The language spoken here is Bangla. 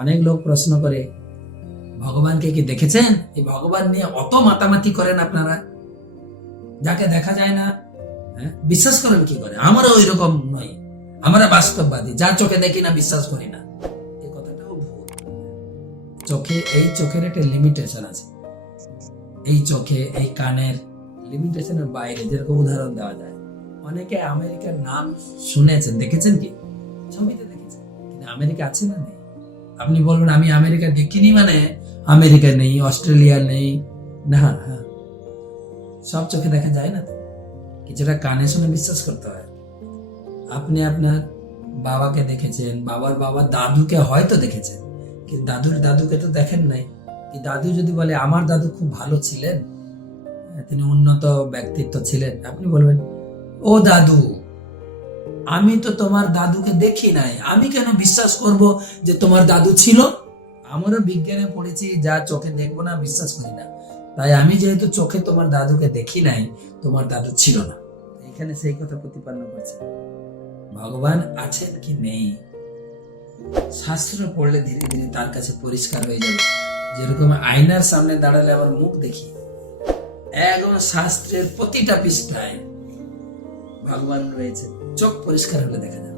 অনেক লোক প্রশ্ন করে, ভগবানকে কি দেখেছেন? এই ভগবান নিয়ে অত মাতামাতি করেন আপনারা, যাকে দেখা যায় না বিশ্বাস করেন কি করে? আমরা ওই রকম নই, আমরা বাস্তববাদী, যা চোখে দেখি না বিশ্বাস করি না। এই কথাটাও ভুল। এই চোখের একটা লিমিটেশন আছে, এই চোখে এই কানের লিমিটেশনের বাইরে। যেরকম উদাহরণ দেওয়া যায়, অনেকে আমেরিকার নাম শুনেছেন, দেখেছেন কি? ছবিতে দেখেছেন, কিন্তু আমেরিকা আছে না নেই? আপনি বলবেন আমি আমেরিকা দেখিনি মানে আমেরিকা নেই, অস্ট্রেলিয়া নেই না। হ্যাঁ, সব চোখে দেখা যায় না তো, কিছুটা কানে শুনে বিশ্বাস করতে হয়। আপনি আপনার বাবাকে দেখেছেন, বাবার বাবা দাদুকে হয়তো দেখেছেন, কিন্তু দাদুর দাদুকে তো দেখেন নাই। এই দাদু যদি বলে আমার দাদু খুব ভালো ছিলেন, তিনি উন্নত ব্যক্তিত্ব ছিলেন, আপনি বলবেন ও দাদু, আমি তো তোমার দাদুকে দেখি নাই, আমি কেন বিশ্বাস করব যে তোমার দাদু ছিল? আমারও বিজ্ঞানে পড়েছি, যা চোখে দেখবো না বিশ্বাস করি না। তাই আমি যেহেতু চোখে তোমার দাদুকে দেখি নাই, তোমার দাদু ছিল না। এখানে সেই কথা প্রতিপাদন করছে, ভগবান আছেন কি নেই শাস্ত্র পড়লে ধীরে ধীরে তার কাছে পরিষ্কার হয়ে যাবে। যেরকম আয়নার সামনে দাঁড়ালে আমার মুখ দেখি, একদম শাস্ত্রের প্রতিটা পৃষ্ঠায় ভগবান রয়েছে, চোখ পরিষ্কার হলে দেখা যায়।